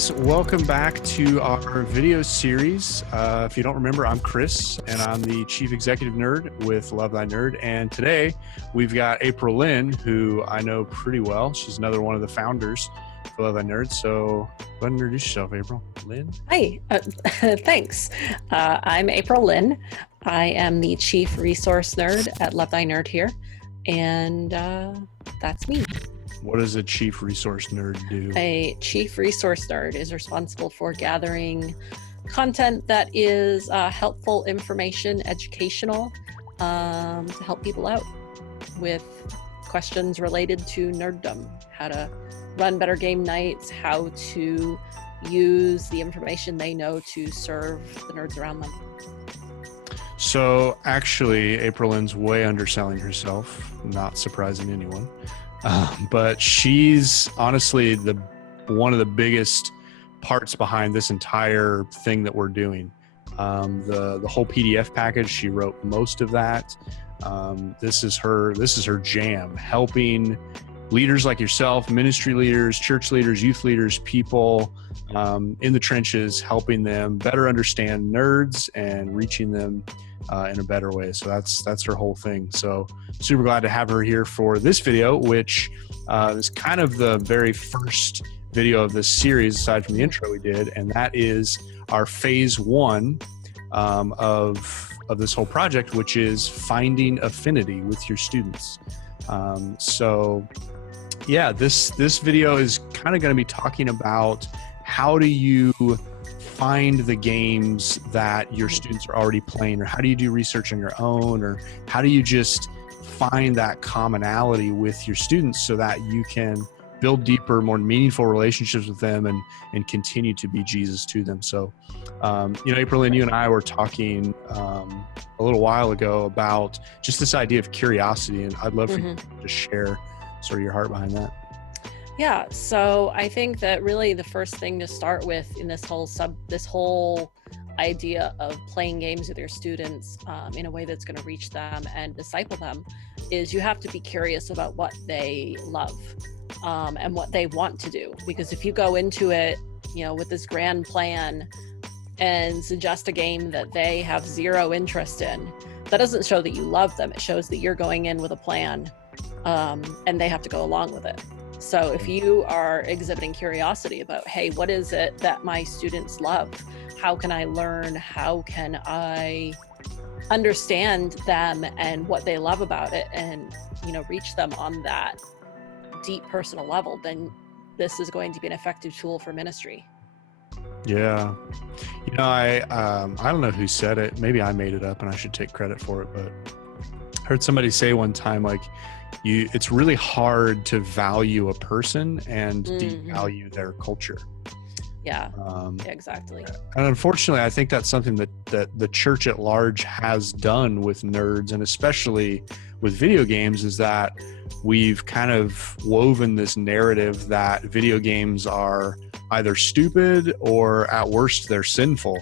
guys, welcome back to our video series. If you don't remember, I'm Chris, and I'm the Chief Executive Nerd with Love Thy Nerd. And today we've got April-Lyn, who I know pretty well. She's another one of the founders for Love Thy Nerd. So go ahead and introduce yourself, April-Lyn. Hi, thanks. I'm April-Lyn. I am the Chief Resource Nerd at Love Thy Nerd here, and that's me. What does a Chief Resource Nerd do? A Chief Resource Nerd is responsible for gathering content that is helpful information, educational, to help people out with questions related to nerddom, how to run better game nights, how to use the information they know to serve the nerds around them. So actually, April-Lyn's way underselling herself, not surprising anyone. But she's honestly one of the biggest parts behind this entire thing that we're doing. The whole PDF package, she wrote most of that. This is her jam, helping leaders like yourself, ministry leaders, church leaders, youth leaders, people in the trenches, helping them better understand nerds and reaching them in a better way. So that's her whole thing. So super glad to have her here for this video, which is kind of the very first video of this series aside from the intro we did, and that is our phase one of this whole project, which is finding affinity with your students. So yeah, this video is kind of going to be talking about how do you find the games that your students are already playing, or how do you do research on your own, or how do you just find that commonality with your students so that you can build deeper, more meaningful relationships with them and continue to be Jesus to them. So, April-Lyn, you and I were talking a little while ago about just this idea of curiosity, and I'd love for you to share sort of your heart behind that. Yeah, so I think that really the first thing to start with in this whole idea of playing games with your students in a way that's going to reach them and disciple them is you have to be curious about what they love and what they want to do. Because if you go into it, with this grand plan and suggest a game that they have zero interest in, that doesn't show that you love them. It shows that you're going in with a plan and they have to go along with it. So if you are exhibiting curiosity about, hey, what is it that my students love? How can I learn? How can I understand them and what they love about it and, reach them on that deep personal level? Then this is going to be an effective tool for ministry. Yeah. I don't know who said it. Maybe I made it up and I should take credit for it, but I heard somebody say one time, like, it's really hard to value a person and devalue their culture. Yeah, exactly. And unfortunately, I think that's something that the church at large has done with nerds, and especially with video games, is that we've kind of woven this narrative that video games are either stupid or at worst they're sinful.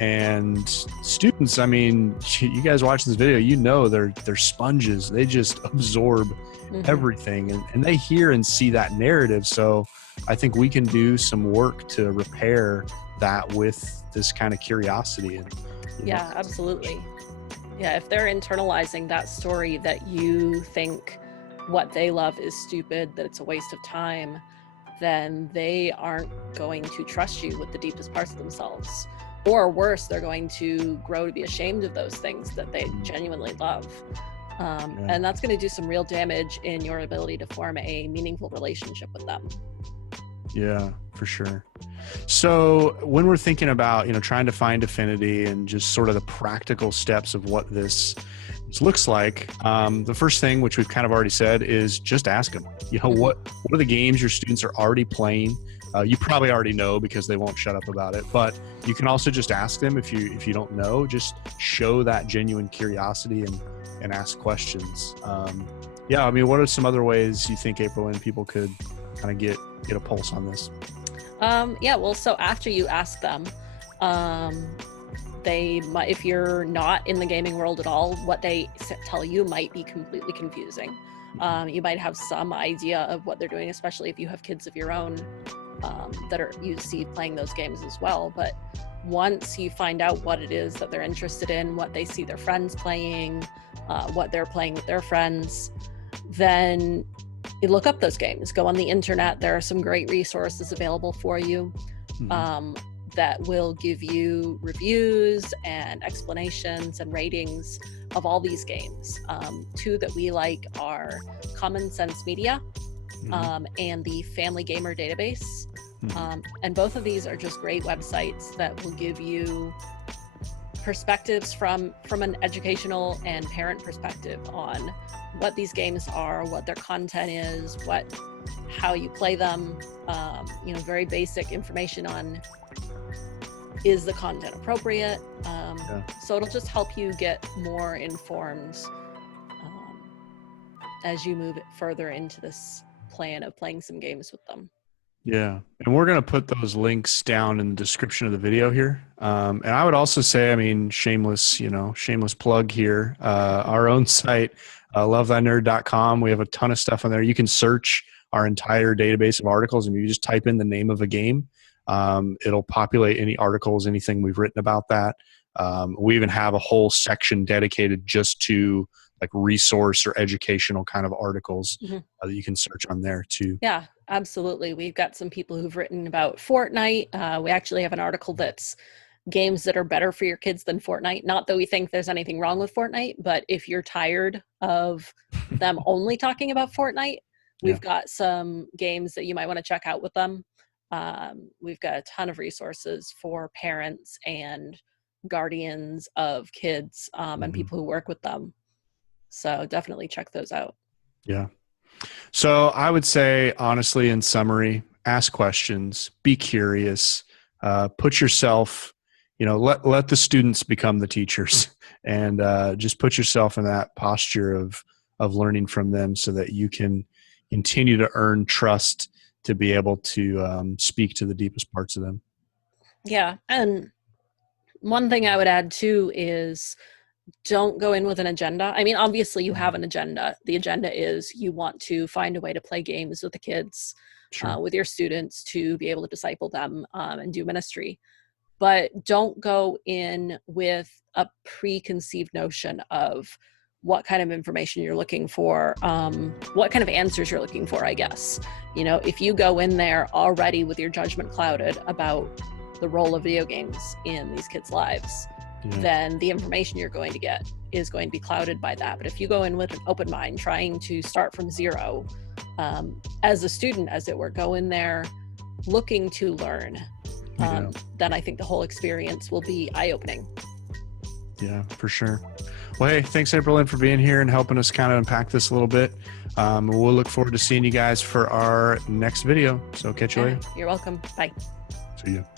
And students, I mean, you guys watch this video, they're sponges. They just absorb everything, and they hear and see that narrative. So I think we can do some work to repair that with this kind of curiosity. And yeah, absolutely. Yeah, if they're internalizing that story that you think what they love is stupid, that it's a waste of time, then they aren't going to trust you with the deepest parts of themselves. Or worse, they're going to grow to be ashamed of those things that they genuinely love. And that's going to do some real damage in your ability to form a meaningful relationship with them. Yeah, for sure. So when we're thinking about, trying to find affinity and just sort of the practical steps of what this looks like, the first thing, which we've kind of already said, is just ask them, what are the games your students are already playing? You probably already know because they won't shut up about it, but you can also just ask them if you don't know. Just show that genuine curiosity and ask questions. What are some other ways you think, April-Lyn, people could kind of get a pulse on this? So after you ask them, they might, if you're not in the gaming world at all, what they tell you might be completely confusing. You might have some idea of what they're doing, especially if you have kids of your own. that are you see playing those games as well. But once you find out what it is that they're interested in, what they see their friends playing, what they're playing with their friends, then you look up those games. Go on the internet. There are some great resources available for you that will give you reviews and explanations and ratings of all these games. Two that we like are Common Sense Media and the Family Gamer Database. And both of these are just great websites that will give you perspectives from an educational and parent perspective on what these games are, what their content is, how you play them, very basic information on is the content appropriate. So it'll just help you get more informed as you move further into this plan of playing some games with them. Yeah. And we're going to put those links down in the description of the video here. And I would also say, I mean, shameless plug here, our own site, lovethynerd.com. We have a ton of stuff on there. You can search our entire database of articles, and you just type in the name of a game. It'll populate any articles, anything we've written about that. We even have a whole section dedicated just to like resource or educational kind of articles that you can search on there too. Yeah, absolutely. We've got some people who've written about Fortnite. We actually have an article that's games that are better for your kids than Fortnite. Not that we think there's anything wrong with Fortnite, but if you're tired of them only talking about Fortnite, we've got some games that you might want to check out with them. We've got a ton of resources for parents and guardians of kids and people who work with them. So definitely check those out. Yeah. So I would say, honestly, in summary, ask questions, be curious, put yourself, let the students become the teachers, and just put yourself in that posture of learning from them so that you can continue to earn trust to be able to speak to the deepest parts of them. Yeah. And one thing I would add too is don't go in with an agenda. I mean, obviously you have an agenda. The agenda is you want to find a way to play games with the kids, with your students, to be able to disciple them and do ministry. But don't go in with a preconceived notion of what kind of information you're looking for, what kind of answers you're looking for, I guess. If you go in there already with your judgment clouded about the role of video games in these kids' lives, then the information you're going to get is going to be clouded by that. But if you go in with an open mind, trying to start from zero, as a student, as it were, go in there looking to learn, then I think the whole experience will be eye-opening. Yeah, for sure. Well, hey, thanks, April-Lyn, for being here and helping us kind of unpack this a little bit. We'll look forward to seeing you guys for our next video. So catch you later. You're welcome. Bye. See you.